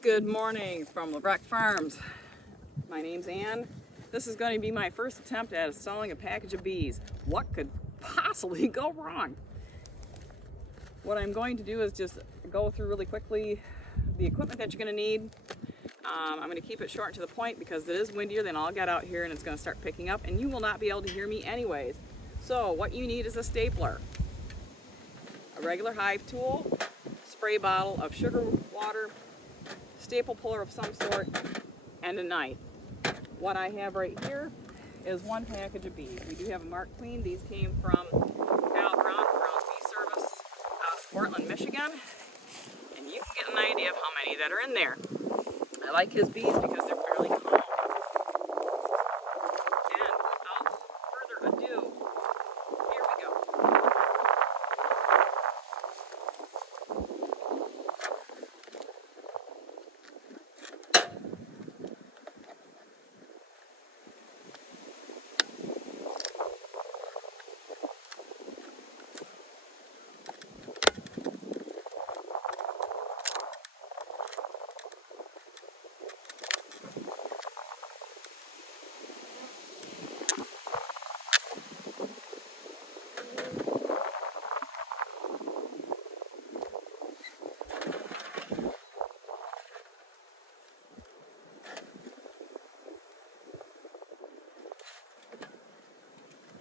Good morning from LaBreck Farms. My name's Ann. This is going to be my first attempt at selling a package of bees. What could possibly go wrong? What I'm going to do is just go through really quickly the equipment that you're going to need. I'm going to keep it short and to the point because it is windier than I'll get out here and it's going to start picking up and you will not be able to hear me anyways. So what you need is a stapler, a regular hive tool, spray bottle of sugar water, staple puller of some sort, and a knife. What I have right here is one package of bees. We do have a marked queen. These came from Al Brown Bee Service out of Portland, Michigan. And you can get an idea of how many that are in there. I like his bees because they're fairly calm. And without further ado, here we go.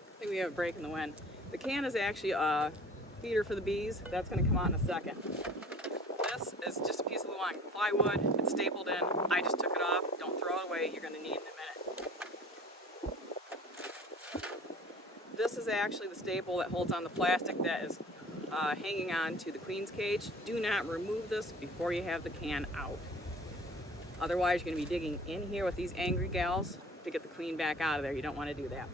I think we have a break in the wind. The can is actually a feeder for the bees. That's going to come out in a second. This is just a piece of long plywood. It's stapled in. I just took it off. Don't throw it away. You're going to need it in a minute. This is actually the staple that holds on the plastic that is hanging on to the queen's cage. Do not remove this before you have the can out. Otherwise, you're going to be digging in here with these angry gals to get the queen back out of there. You don't want to do that.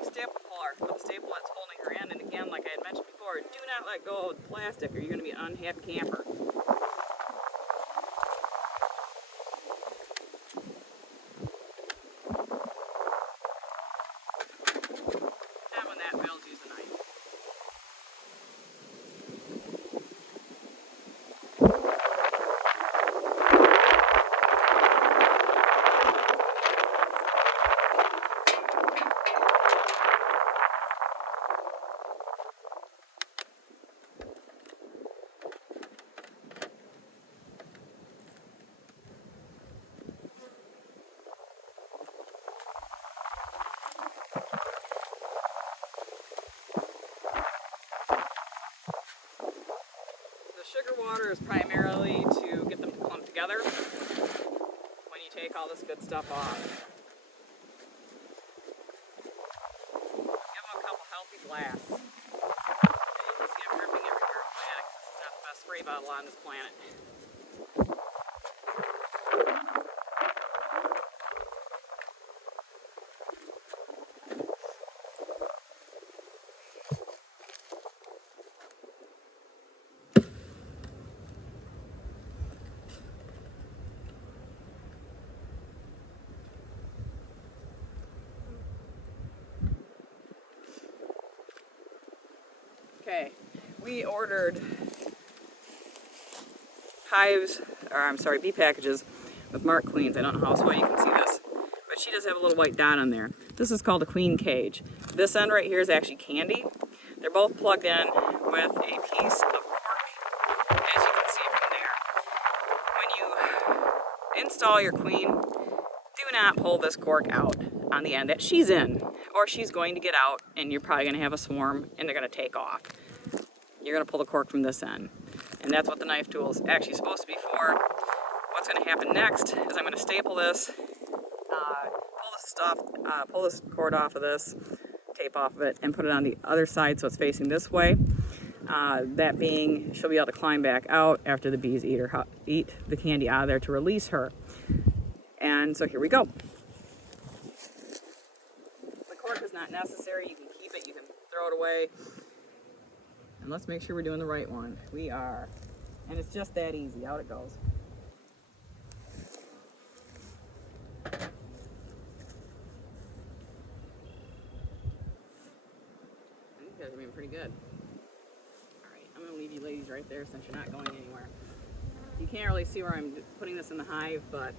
Staple puller for the staple that's holding her in, and again, like I had mentioned before, do not let go of the plastic or you're going to be an unhappy camper. And when that fails, use the knife. Sugar water is primarily to get them to clump together when you take all this good stuff off. Give them a couple healthy blasts. And you can see I'm dripping everywhere with my attic. This is not the best spray bottle on this planet. Okay, we ordered bee packages with marked queens. I don't know how well you can see this, but she does have a little white dot on there. This is called a queen cage. This end right here is actually candy. They're both plugged in with a piece of cork, as you can see from there. When you install your queen, do not pull this cork out on the end that she's in, or she's going to get out and you're probably going to have a swarm and they're going to take off. You're going to pull the cork from this end, and that's what the knife tool is actually supposed to be for. What's going to happen next is I'm going to staple this, pull pull this cord off of this, tape off of it, and put it on the other side so it's facing this way. That being, she'll be able to climb back out after the bees eat the candy out of there to release her. And so here we go. The cork is not necessary. You can keep it, you can throw it away. And let's make sure we're doing the right one. We are. And it's just that easy. Out it goes. I think you guys are doing pretty good. Alright, I'm going to leave you ladies right there since you're not going anywhere. You can't really see where I'm putting this in the hive, but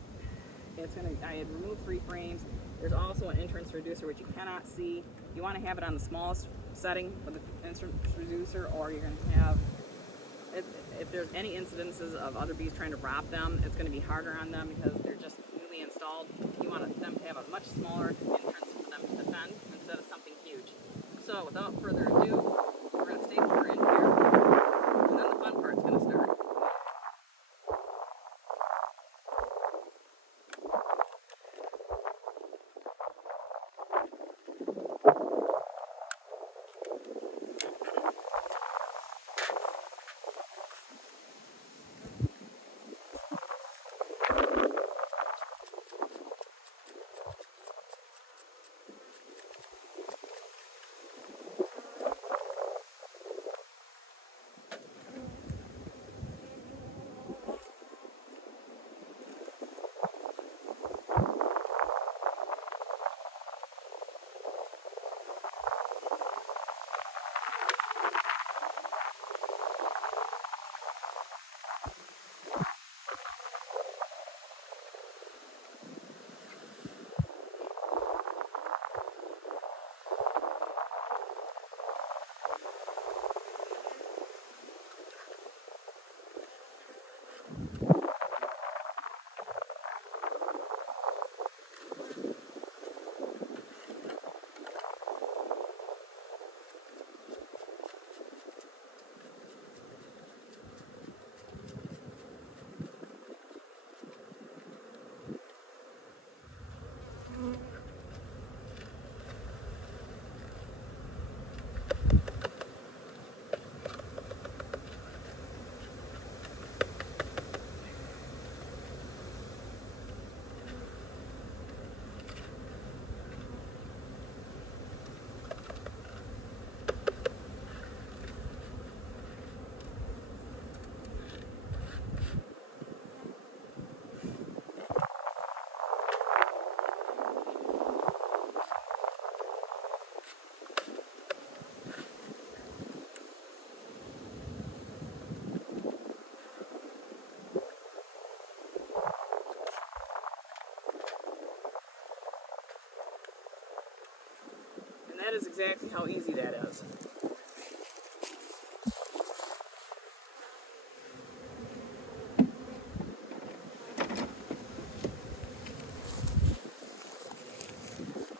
I had removed 3 frames. There's also an entrance reducer which you cannot see. You want to have it on the smallest setting for the entrance reducer, or you're going to have, if there's any incidences of other bees trying to rob them, it's going to be harder on them because they're just newly installed. You want them to have a much smaller entrance for them to defend instead of something huge. So without further ado, we're going to staple her in here, and then the fun part's going to start. That is exactly how easy that is.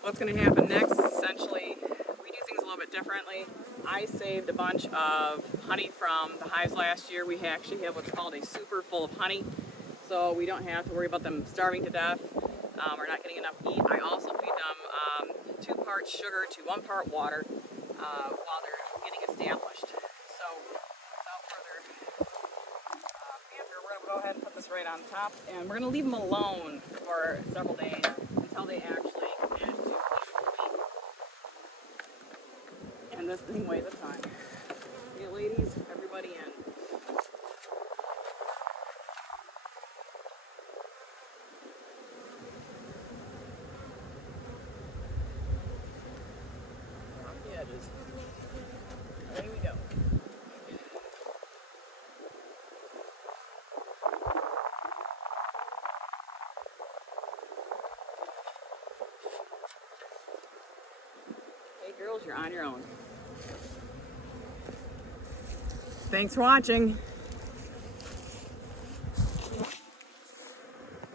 What's going to happen next is essentially, we do things a little bit differently. I saved a bunch of honey from the hives last year. We actually have what's called a super full of honey, so we don't have to worry about them starving to death or not getting enough to eat. I also feed them 2 parts sugar to 1 part water while they're getting established. So without further fanfare, we're going to go ahead and put this right on top, and we're going to leave them alone for several days until they actually get to equal weight. And this thing weighs a ton. Okay, ladies, everybody in. Away we go. Hey girls, you're on your own. Thanks for watching.